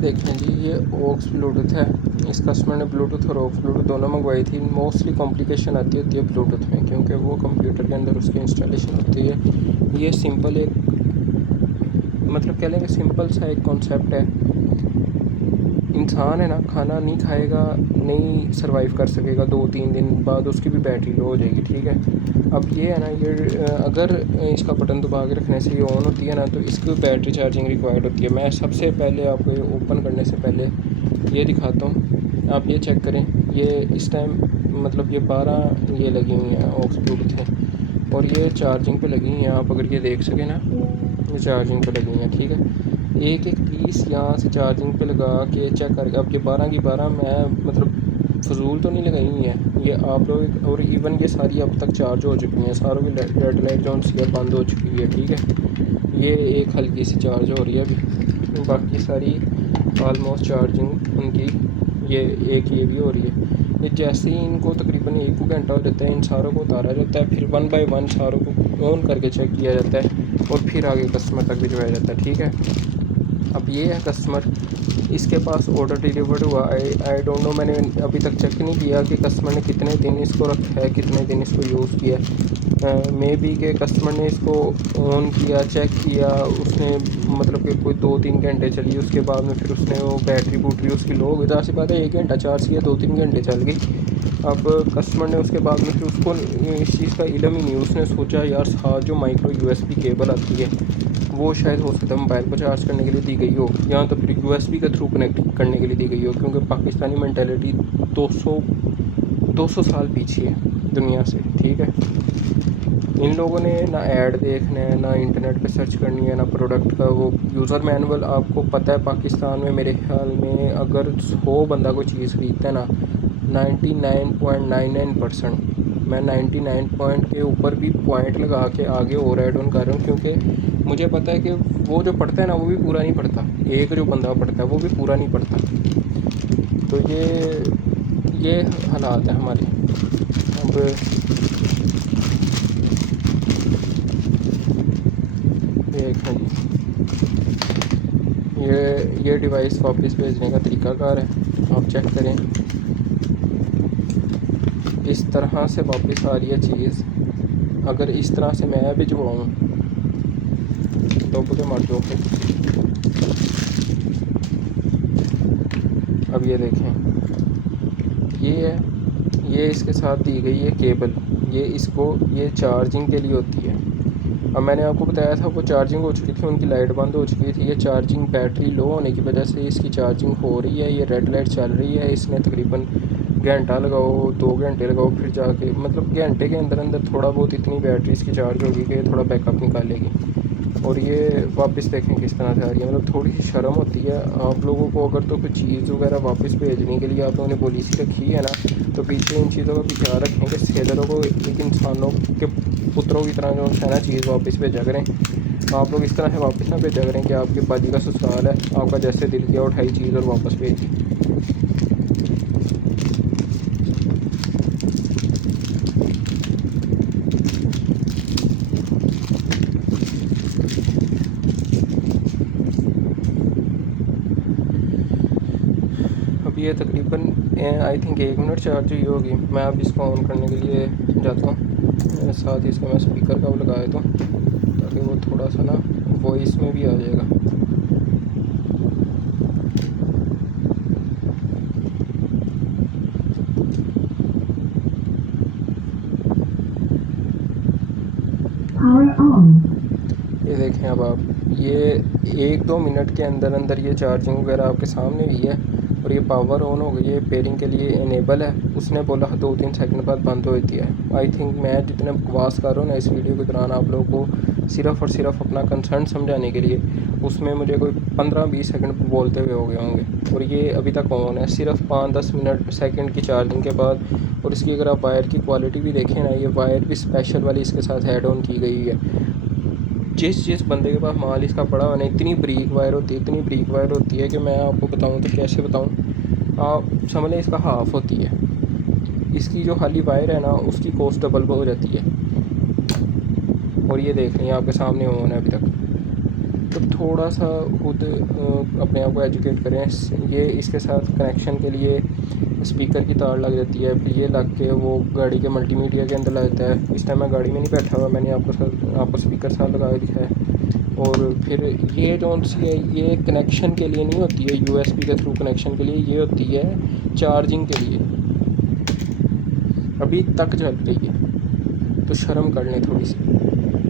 देखें जी, ये Woakes Bluetooth है। इस कस्टमर ने ब्लूटूथ और ओक्स ब्लूटूथ दोनों मंगवाई थी। मोस्टली कॉम्प्लिकेशन आती होती है ब्लूटूथ में, क्योंकि वो कंप्यूटर के अंदर उसकी इंस्टॉलेशन होती है। ये सिंपल एक मतलब कह लेंगे सिंपल सा एक कॉन्सेप्ट है। इंसान है ना, खाना नहीं खाएगा, नहीं सरवाइव कर सकेगा, 2-3 दिन बाद उसकी भी बैटरी लो हो जाएगी। ठीक है, अब ये है ना, ये अगर इसका बटन दबा के रखने से ये ऑन होती है ना, तो इसकी बैटरी चार्जिंग रिक्वायर्ड होती है। मैं सबसे पहले आपको ये ओपन करने से पहले ये दिखाता हूँ, आप ये चेक करें। ये इस टाइम मतलब ये 12 ये लगी हुई हैं ऑक्स ब्लूटूथ है, और ये चार्जिंग पे लगी हैं। आप अगर ये देख सकें ना, ये चार्जिंग पे लगी हैं। ठीक है, एक एक पीस यहाँ से चार्जिंग पे लगा के चेक करके, अब ये 12 की 12 मैं मतलब फजूल तो नहीं लगाई हुई है ये आप लोग, और इवन ये सारी अब तक चार्ज हो चुकी हैं, सारों की रेड लाइट जो सी बंद हो चुकी है। ठीक है, ये एक हल्की सी चार्ज हो रही है अभी, बाकी सारी ऑलमोस्ट चार्जिंग उनकी ये एक ये भी हो रही है। ये जैसे ही इनको तकरीबन 1 घंटा हो जाता है, इन सारों को उतारा जाता है, फिर 1 बाय 1 सारों को ऑन करके चेक किया जाता है, और फिर आगे कस्टमर तक भिजवाया जाता है। ठीक है, अब ये है कस्टमर, इसके पास ऑर्डर डिलीवर्ड हुआ। आई डोंट नो, मैंने अभी तक चेक नहीं किया कि कस्टमर ने कितने दिन इसको रखा है, कितने दिन इसको यूज़ किया। मे बी के कस्टमर ने इसको ऑन किया, चेक किया, उसने मतलब कि कोई 2-3 घंटे चली, उसके बाद में फिर उसने वो बैटरी उसकी लो हो गई। ज़ाहिर सी बात है, 1 घंटा चार्ज किया, 2-3 घंटे चल गई। अब कस्टमर ने उसके बाद में फिर उसको इस चीज़ का इल्म ही नहीं, उसने सोचा यार साथ जो माइक्रो USB केबल आती है वो शायद हो सकता है मोबाइल को चार्ज करने के लिए दी गई हो, या तो फिर USB के थ्रू कनेक्ट करने के लिए दी गई हो, क्योंकि पाकिस्तानी मेंटालिटी 200 साल पीछे है दुनिया से। ठीक है, इन लोगों ने ना ऐड देखना है, ना इंटरनेट पे सर्च करनी है, ना प्रोडक्ट का वो यूज़र मैनुअल। आपको पता है पाकिस्तान में मेरे ख्याल में अगर 100 बंदा कोई चीज़ खरीदता है ना, 99.99% मैं 99 पॉइंट के ऊपर भी पॉइंट लगा के आगे और ऐड ऑन कर रहा हूँ, क्योंकि मुझे पता है कि वो जो पढ़ता है ना वो भी पूरा नहीं पढ़ता, एक जो बंदा पढ़ता है वो भी पूरा नहीं पढ़ता। तो ये हालात है हमारे। अब देखें जी, ये डिवाइस वापस भेजने का तरीकाकार है, आप चेक करें। इस तरह से वापस आ रही है चीज़। अगर इस तरह से मैं भिजवाऊँ तो के मर दो। अब ये देखें, ये है, ये इसके साथ दी गई है केबल, ये चार्जिंग के लिए होती है। अब मैंने आपको बताया था वो चार्जिंग हो चुकी थी, उनकी लाइट बंद हो चुकी थी। ये चार्जिंग बैटरी लो होने की वजह से इसकी चार्जिंग हो रही है, ये रेड लाइट चल रही है। इसने तकरीबन घंटा लगाओ, 2 घंटे लगाओ, फिर जाके मतलब घंटे के अंदर अंदर थोड़ा बहुत इतनी बैटरी इसकी चार्ज होगी कि थोड़ा बैकअप निकालेगी। और ये वापस देखें किस तरह से आ रही है, मतलब थोड़ी सी शर्म होती है आप लोगों को। अगर तो कोई चीज़ वगैरह वापस भेजने के लिए आप लोगों ने पॉलिसी रखी है ना, तो पीछे इन चीज़ों का भी ख्याल रखें कि सेलरों को एक इंसानों के पुत्रों की तरह जो है ना चीज़ वापस भेजा करें। आप लोग इस तरह से वापस ना भेजा करें कि आपके बाजी का ससुराल है, आपका जैसे दिल किया उठाई चीज़ और वापस भेजी। ये तकरीबन आई थिंक 1 मिनट चार्ज हुई होगी। मैं अब इसको ऑन करने के लिए जाता हूँ, साथ ही इसका मैं स्पीकर का वो लगा देता हूँ ताकि वो थोड़ा सा ना वॉइस में भी आ जाएगा। ये देखें, अब आप ये 1-2 मिनट के अंदर अंदर ये चार्जिंग वगैरह आपके सामने भी है, और ये पावर ऑन हो गई है। पेयरिंग के लिए इनेबल है, उसने बोला 2-3 सेकंड बाद बंद हो जाती है। आई थिंक मैं जितने बकवास कर रहा हूँ ना इस वीडियो के दौरान आप लोगों को सिर्फ़ और सिर्फ अपना कंसर्न समझाने के लिए, उसमें मुझे कोई 15-20 सेकंड बोलते हुए हो गए होंगे, और ये अभी तक ऑन है सिर्फ 5-10 मिनट सेकंड की चार्जिंग के बाद। और इसकी अगर आप वायर की क्वालिटी भी देखें ना, ये वायर भी स्पेशल वाली इसके साथ ऐड ऑन की गई है। जिस बंदे के पास माल इसका पड़ा हुआ ना, इतनी ब्रीक वायर होती है कि मैं आपको बताऊं तो कैसे बताऊं। आप समझ लें इसका हाफ़ होती है, इसकी जो खाली वायर है ना उसकी कॉस्ट डबल हो जाती है। और ये देख रही हैं आपके सामने ऑन है अभी तक। तो थोड़ा सा खुद अपने आप को एजुकेट करें। ये इसके साथ कनेक्शन के लिए स्पीकर की तार लग जाती है, फिर ये लग के वो गाड़ी के मल्टीमीडिया के अंदर लग जाता है। इस टाइम मैं गाड़ी में नहीं बैठा हुआ, मैंने आपको स्पीकर साथ लगा दिया है। और फिर ये कौन सी है, ये कनेक्शन के लिए नहीं होती है, यूएसबी के थ्रू कनेक्शन के लिए, ये होती है चार्जिंग के लिए। अभी तक चल रही है, तो शर्म कर लें थोड़ी सी।